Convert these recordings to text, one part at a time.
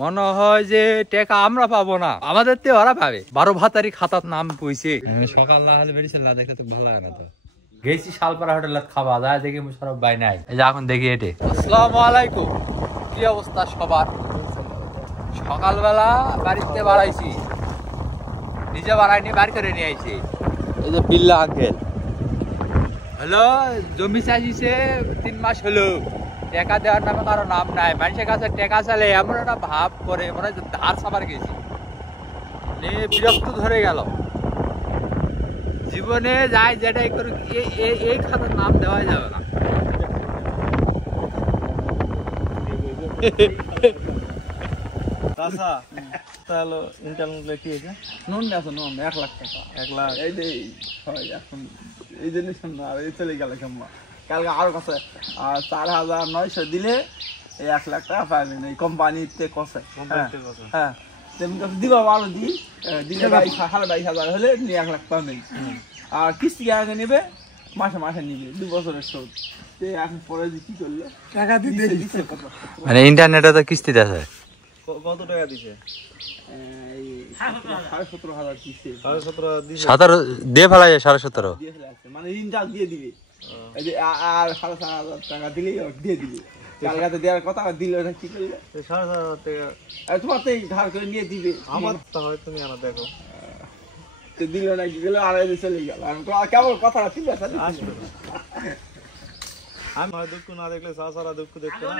মনে হয় যে টাকা আমরা পাবো না, আমাদের তে ওরা পাবে। 12 ভাতারি খাতার নাম কইছে। সকাল না হলে মেডিসিন না দেখলে তো ভালো লাগে না। তো গেছি শালপাড়া হোটেলে খাওয়া যায়, দেখি মুশারফ ভাই নাই, এই যে এখন দেখি এটে। আসসালামু আলাইকুম, কি অবস্থা সবার? সকালবেলা বাড়িতে বাড়াইছি, নিজে বাড়াইনি, বাড়ি করে নিয়ে আইছি। এই যে বিল্লা আঙ্কেল হ্যালো, জমি চাষিছে 3 মাস হলো, টাকা দেওয়ার নামে কারো নাম নাই। মানুষের কাছে টাকা চালে এমন একটা ভাব করে মনে হয় ধার সাবার গেছি, বিরক্ত ধরে গেল। জীবনে যাই যেটাই করুক এই খাতার নাম দেওয়া যাবে না। তাহলে ইন্টারনেট কি আছে? নুন আছে, নুন 1 লাখ টাকা। 1 লাখ এই যে এখন এই জিনিস না, আর এই চলে গেল কেমন। কালকে আরো কাছে 4,900 দিলে এই 1 লাখ টাকা পাবেন এই কোম্পানিতে কষে। হ্যাঁ তেমনি দিবা ভালো দিলে 22,500 হলে 1 লাখ পাবেন। আর কিস্তি আগে নেবে, মাসে মাসে নিবে, 2 বছরের শোধ। এখন পরে কি করলো, টাকা দিতে মানে ইন্টারনেটে তো কিস্তি আছে। কত টাকা দিছে? 17,500 দিছে। 17,500 দিয়ে ফেলা যায়। 17,500 দিয়ে ফেলাছে, মানে ঋণটা দিয়ে দিবে। এই যে আর 4,500 টাকা দিলেই দিয়ে দিবে। কালকাতে দেওয়ার কথা দিল না, কি করলে 4,500 টাকা তোমার তো ধার করে নিয়ে দিবে। আমার তো হয়, তুমি আনা দেখো তো দিল না, কি গেল আর চলে গেল। আমি তো কেবল কথা ঠিক আছে, আসবে আমি হয় দুঃখ না দেখলে সারা দুঃখ দেখতে না।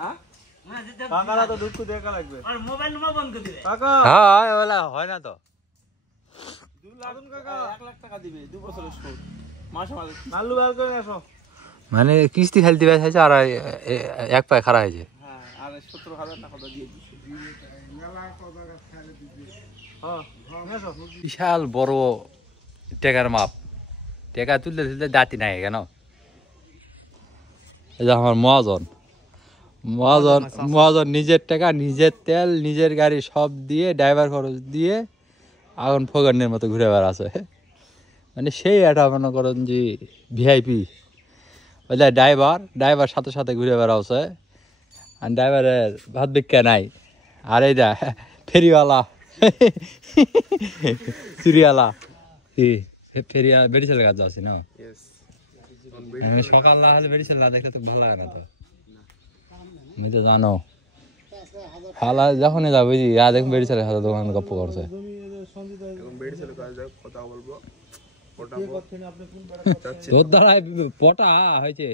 হ্যাঁ কাকারা তো দুঃখ দেখা লাগবে। আর মোবাইল নম্বর বন্ধ করে দিবে কাকা। হ্যাঁ ওলা হয় না তো। 2 লাখ কাকা 1 লাখ টাকা দিবে, 2 বছরের শোধ, মাসে মাসে। নালু বার করে আসো, মানে কিস্তি খালি দিবে হয়েছে আর এক পায়ে খারাপ হয়েছে। হ্যাঁ আর 17,000 টাকা দিয়ে দিছে। হ্যাঁ আসো। বিশাল বড় টাকার মাপ, টাকা তুলতে তুলতে দাঁতি নাই কেন। এই যে আমার মহাজন নিজের টাকা, নিজের তেল, নিজের গাড়ি সব দিয়ে, ড্রাইভার খরচ দিয়ে এখন ফোগানের মতো ঘুরে বেড়াচ্ছে। মানে সেই একটা মনে করেন যে ভিআইপি। ওই যে ড্রাইভার সাথে সাথে ঘুরে বেড়াচ্ছে, আর ড্রাইভারের ভাত বিক্কা নাই। আর এই যা ফেরিওয়ালা চুরিওয়ালা ফেরিয়া মেডিসেল কাজ আছে না। সকাল না হলে মেডিসিন না দেখলে তো ভালো লাগে না। তো তুমি তো জানো হালা যখনই যাবো দেখ মেডিসেলের সাথে দোকান গপ্প করছে। তোর দ্বারা পটা হয়েছে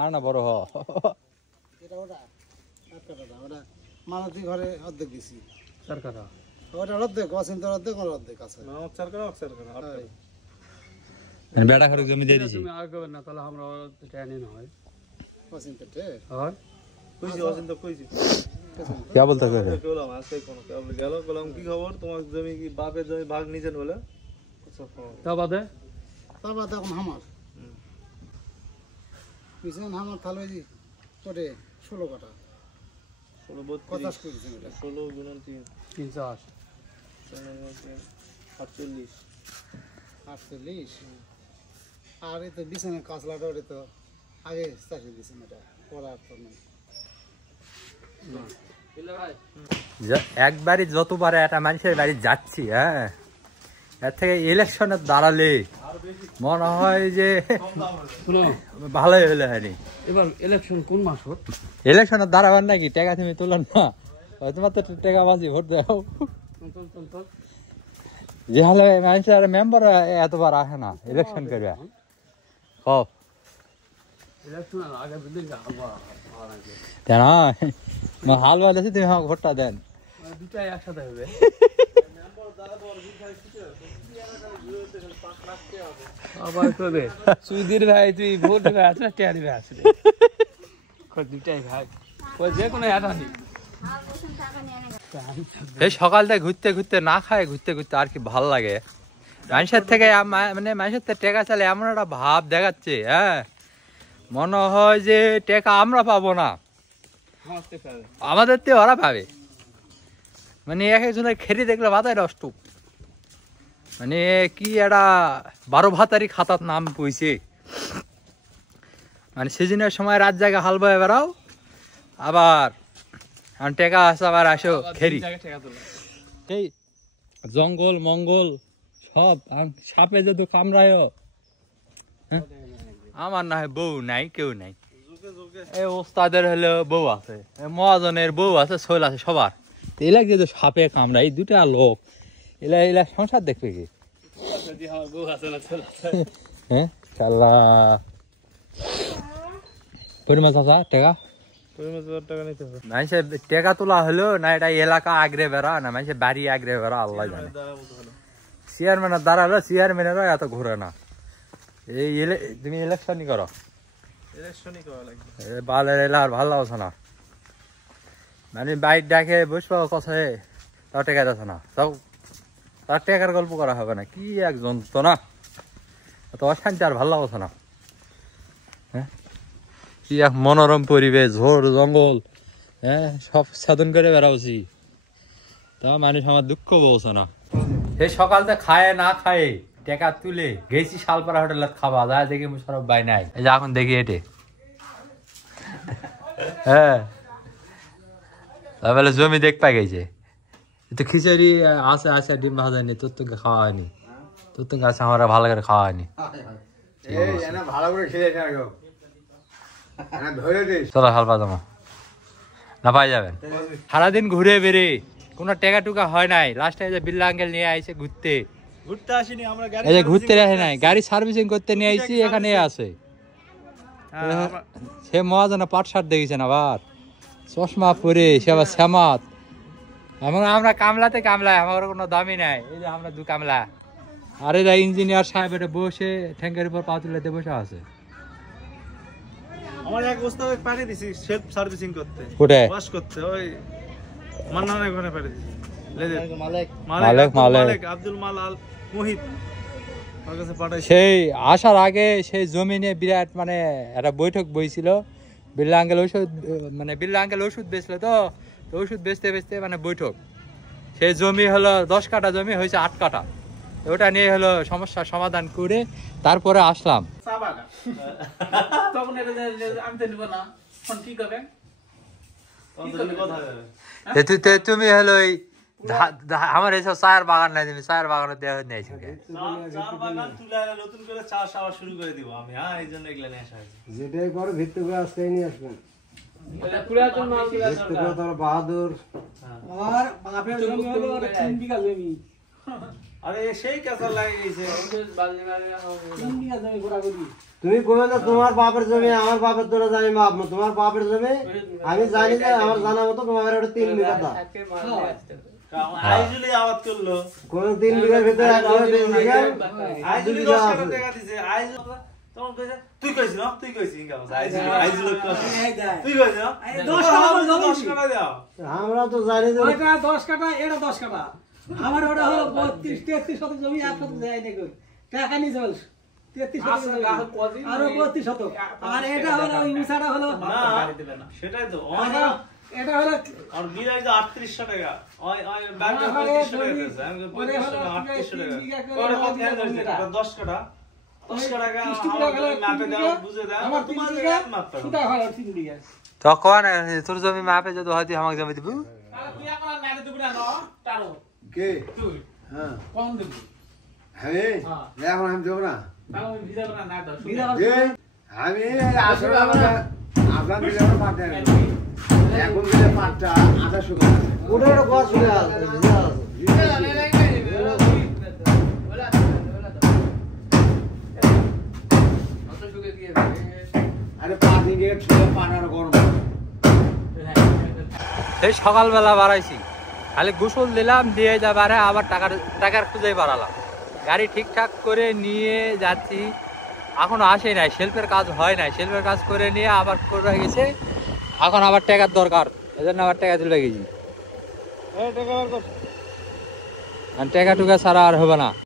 আর না বড় মালতী ঘরে অর্ধেক দিছি। বেড়া খরচ জমি দিয়ে দিছি। क्या बोलता है কি খবর তোমার? জমি কি বাপের জমি ভাগ নিছেন বলে? তা বাদে এখন আমার পিছন আমার তাহলে করে 16 কাটা 50 করেছেন। 16 গুণন 3 50 48। আর এই তো বিছানা কাঁচলাটা ওটা তো আগে চাষে দিয়েছেন, এটা করার তো নেই। একবারই যতবার একটা মানুষের বাড়ি যাচ্ছি, হ্যাঁ এর থেকে ইলেকশনে দাঁড়ালে মনে হয় যে ভালোই হলে হয়নি। এবার ইলেকশন কোন মাস? ইলেকশনে দাঁড়াবার নাকি টাকা তুমি তোলেন না, তোমার তো টাকা বাজি ভোট দাও। যে হলে মানুষের মেম্বার এতবার আসে না ইলেকশন করবে। হাল বাড়ছে, তুমি আমাকে ভোটটা দেন। দুটাই একসাথে হবে। সুধীর ভাই তুই ভোট দিবে আসলে টেয়া দিবে আসলে দুটাই ভাই, যে কোনো একটা নেই। এই সকালটা ঘুরতে ঘুরতে না খায় ঘুরতে ঘুরতে আর কি ভাল লাগে। মানুষের থেকে মানে মানুষের থেকে টাকা চালে এমন একটা ভাব দেখাচ্ছে, হ্যাঁ মনে হয় যে টাকা আমরা পাবো না, আমাদের তে ওরা পাবে। মানে এক একজনের খেতে দেখলে মাথায় নষ্ট। মানে কি একটা 12 ভাতারি খাতার নাম কইছে। মানে সিজনের সময় রাত জায়গা হাল বয়ে বেড়াও, আবার আর টেকা আছে আবার আসো খেরি জায়গা টাকা তোলা এই জঙ্গল মঙ্গল সব সাপে যদি কামড়ায় আমার না হয় বউ নাই কেউ নাই এই ওস্তাদের হলো বউ আছে মহাজনের বউ আছে শৈল আছে সবার এলাক যদি সাপে কামড়ায় এই দুটা লোক এলা সংসার দেখবে কি যদি আমার বউ আছে না চলে হ্যাঁ চাল্লা পরিমাণ চাষা টেকা টাকা নিতে হবে মানুষে টেকা তোলা হলো না এটা এলাকা আগরে বেড়া না মানুষের বাড়ি আগরে বেড়া আল্লাহ জানে চেয়ারম্যানের দাঁড়ালো চেয়ারম্যানেরও এত ঘুরে না এই তুমি ইলেকশনই করো ইলেকশনই করা লাগবে বালের এলা আর ভালো লাগছে না মানে বাইক ডাকে বসবো কথায় তাও টেকা যাচ্ছে না তাও তার টেকার গল্প করা হবে না কি একজন তো না এত অশান্তি আর ভালো লাগছে না হ্যাঁ কি এক মনোরম পরিবেশ ঝোড় জঙ্গল হ্যাঁ সব সাধন করে বেড়াচ্ছি তা মানুষ আমার দুঃখ বলছে না সেই সকালতে খায় না খায় টেকা তুলে গেছি শালপাড়া হোটেলে খাওয়া যায় দেখি মুশারফ ভাই নাই এই যে এখন দেখি এটে হ্যাঁ তাহলে জমি দেখ পাই গেছে তো খিচুড়ি আছে আছে ডিম ভাজা নি তোর তো খাওয়া হয়নি তোর তো গাছ আমার ভালো করে খাওয়া হয়নি ভালো করে খেয়ে ধরে দিস চলো হালপা জমা না পাই যাবেন সারাদিন ঘুরে বেড়ে কোনো টেকা টুকা হয় নাই লাস্টে যে বিল্লা আঙ্কেল নিয়ে আইছে ঘুরতে ঘুরতে আসিনি আমরা গাড়ি এই যে ঘুরতে আসে নাই গাড়ি সার্ভিসিং করতে নিয়ে আইছি এখানে আছে সে মহাজনা পাট শার্ট দেখেছেন আবার চশমা পরে সে আবার শ্যামাত আমরা কামলাতে কামলায় আমার কোনো দামি নাই এই যে আমরা দু কামলা আর এরা ইঞ্জিনিয়ার সাহেব এটা বসে ট্যাঙ্কের উপর পা তুলে বসে আছে আমার এক বস্তা পাঠিয়ে দিছি সেলফ সার্ভিসিং করতে কোটে ওয়াশ করতে ওই মান্নানের ওখানে পাঠিয়ে দিছি মালিক মালিক আব্দুল মালাল মোহিত ওর কাছে পাঠাইছি সেই আসার আগে সেই জমি নিয়ে বিরাট মানে একটা বৈঠক বইছিল বিল্লা আঙ্কেল ওষুধ মানে বিল্লা আঙ্কেল ওষুধ বেচলো তো ওষুধ বেচতে বেচতে মানে বৈঠক সেই জমি হলো 10 কাঠা জমি হয়েছে 8 কাঠা ওটা নিয়ে হলো সমস্যার সমাধান করে তারপরে আসলাম তখন এটা আমি তো নিব না ফোন কি করবেন তুমি হলো আমার এইসব চায়ের বাগান নাই তুমি চায়ের বাগানে দেওয়া নেই চার বাগান তুলে নতুন করে চাষ আবার শুরু করে দিব আমি হ্যাঁ এই জন্য এগুলা নিয়ে আসা যেটাই করো ভিত্তি করে আজকে নিয়ে আসবেন পুরাতন মাল ভিত্তি করে তোর বাহাদুর আর বাপের জমি হলো 3 বিঘা জমি আরে সেই কাঁচা লাগে গেছে 3 বিঘা জমি গোড়া করি তুমি কবে না তোমার বাপের জমি আমার বাপের তোরা জানি মাপ তোমার বাপের জমি আমি জানি না আমার জানা মতো তোমার ওটা 3 বিঘা দাও আইজুলি আওয়াজ করলো কোন 3 বিঘার ভিতরে এক বিঘা আইজুলি 10 টাকা টাকা দিছে আইজু তখন কইছে তুই কইছিস না তুই কইছিস ইনকা আইজুলি তুই কইছিস না 10 টাকা 10 টাকা দাও আমরা তো জানি যে ওইটা 10 কাঠা এটা 10 কাঠা আমার ওটা হলো 32 33 শতক জমি একসাথে যায় না কই টাকা নি চল 33 শতক জমি আর 32 শতক আর এটা হলো ইউসাটা হলো না সেটাই তো এটা হলো আর গিরাই তো 3800 টাকা ওই ওই ব্যাংকে 3500 টাকা দিয়েছে আমি 3500 টাকা 3800 টাকা করে কত ধ্যান ধরছে 10 টাকা 10 টাকা আমার ম্যাপে দাও বুঝে দাও আমার তোমার 3 জায়গা বিঘা ম্যাপ পাবো সুদা হলো 3 বিঘা তখন তোর জমি মাপে যদি হয়তো আমাকে জমি দিব তুই আমার নাড়ে দিবি না টারো কে তুই হ্যাঁ কোন দিবি হ্যাঁ এখন আমি দেব না তাও ভিজা না না দাও যে আমি আসলে আমরা দিলে পাঠা এখন দিলে পাঠা আধা শুকা ওটা ওটা গাছ শুকা আরে পানি গিয়ে ছুঁয়ে পানার গরম সেই সকালবেলা বাড়াইছি খালি গোসল দিলাম দিয়ে যাবারে আবার টাকার খুঁজেই বাড়ালাম গাড়ি ঠিকঠাক করে নিয়ে যাচ্ছি এখনো আসে নাই শেল্ফের কাজ হয় নাই শেল্ফের কাজ করে নিয়ে আবার করে গেছে এখন আবার টাকার দরকার এজন্য আবার টাকা তুলে গেছি টাকা টুকা ছাড়া আর হবে না